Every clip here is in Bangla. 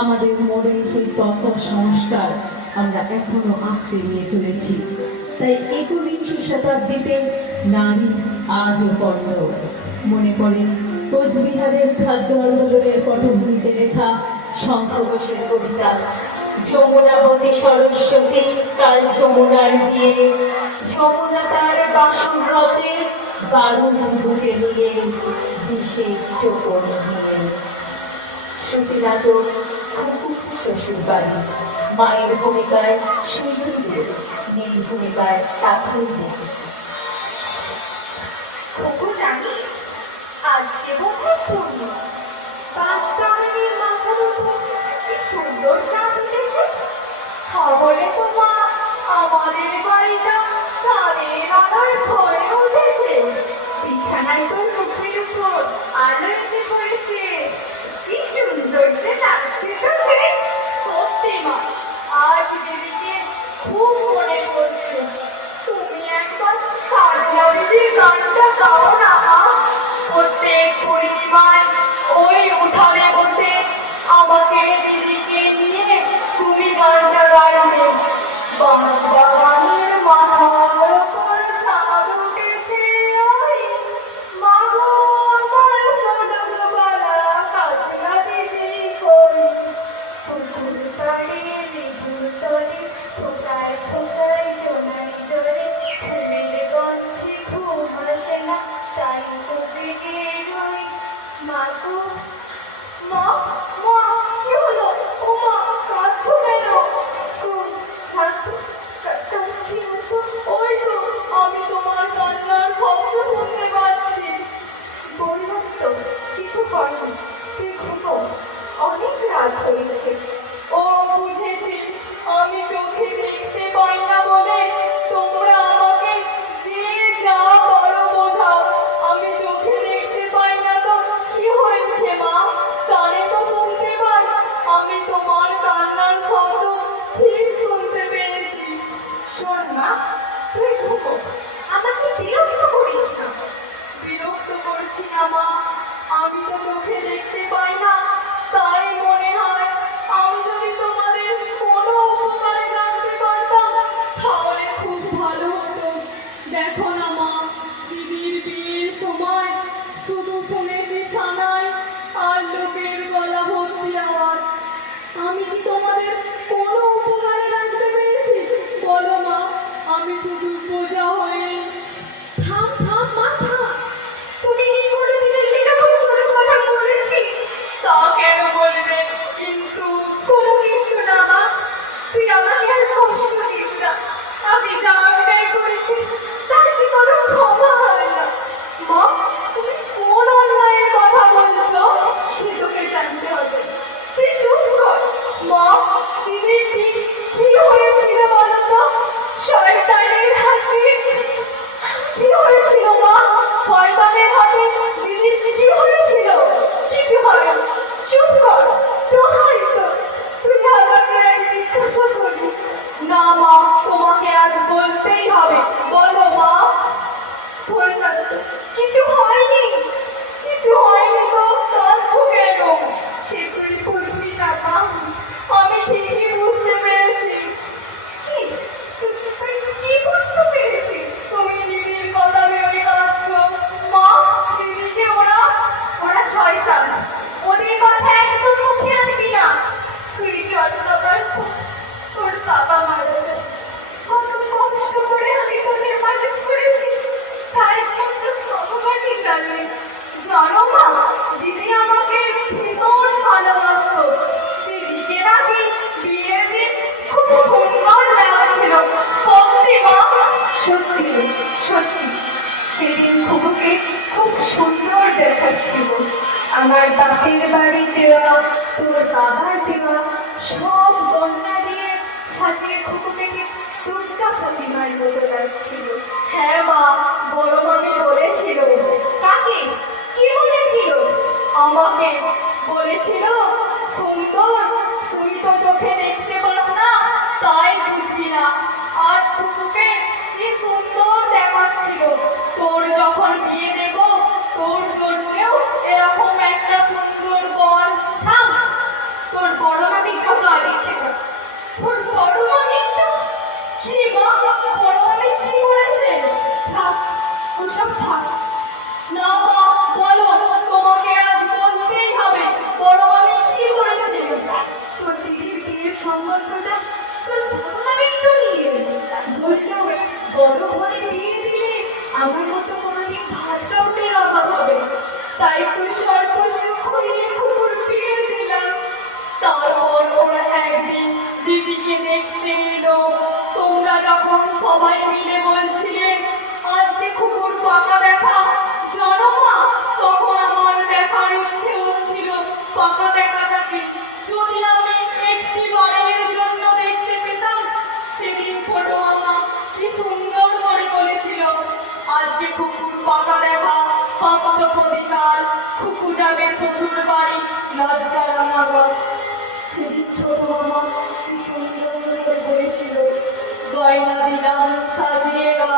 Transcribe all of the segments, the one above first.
আমাদের মনে সেই তত্ত্ব সংস্কার আমরা এখনও আঁকতে নিয়ে চলেছি। তাই একবিংশ শতাব্দীতে নারী আজও পর্ব মনে করে কোচবিহারের খাদ্য আন্দোলনের পটভূমিতে লেখা শঙ্খঘোষের কবিতা যমুনাবতী সরস্বতী, কাল যমুনার দিয়ে যমুনা তার বাসন রচে কারও বন্ধুকে নিয়ে দিশে চোখ নিয়ে। সুতিলা তো খুব শ্বশুর বাড়ি। মায়ের ভূমিকায় সুন্দর মেয়ের ভূমিকায় তাকুর খোকন জানিস আজকে বোধ আমার বাপের বাড়ি দেওয়া তোর বাবার দেওয়া সব গন্না দিয়ে ছাদের খুব থেকে দুর্গা প্রতিমার মতো লাগছিল। হ্যাঁ মা বড় দেখে প্রচুর পারি লজ্জায় আমার সেদিন ছোট সুন্দর করে বলেছিল, গয়না দিলাম, সাজিয়ে গা।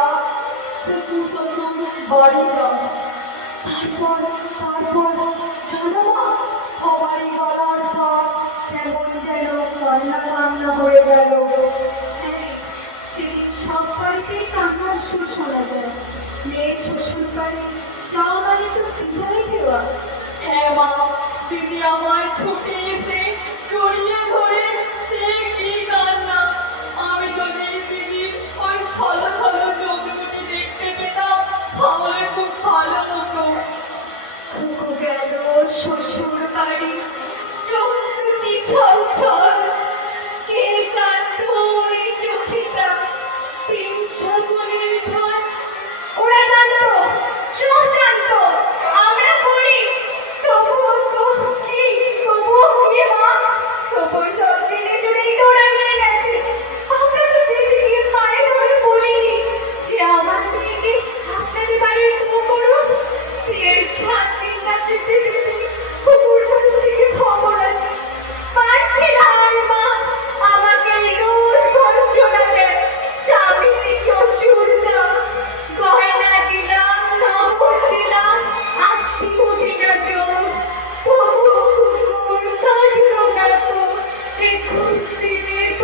চুকু চুকু বড়ি গা তারপর না সবারই গলার স্বর কেমন যেন কান্না কান্না হয়ে গেল। হ্যাঁ, সেদিন সব বাড়িতেই কান্নার সুর যায়। মেয়ে শ্বশুর বাড়ি চাও তো বিদায় care about being alive Espírito.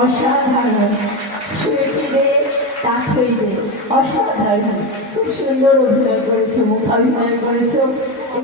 অসাধারণ। সুরতিরে তাক হইতে অসাধারণ। খুব সুন্দর অভিনয় করেছ মুখাভিনয় করেছ।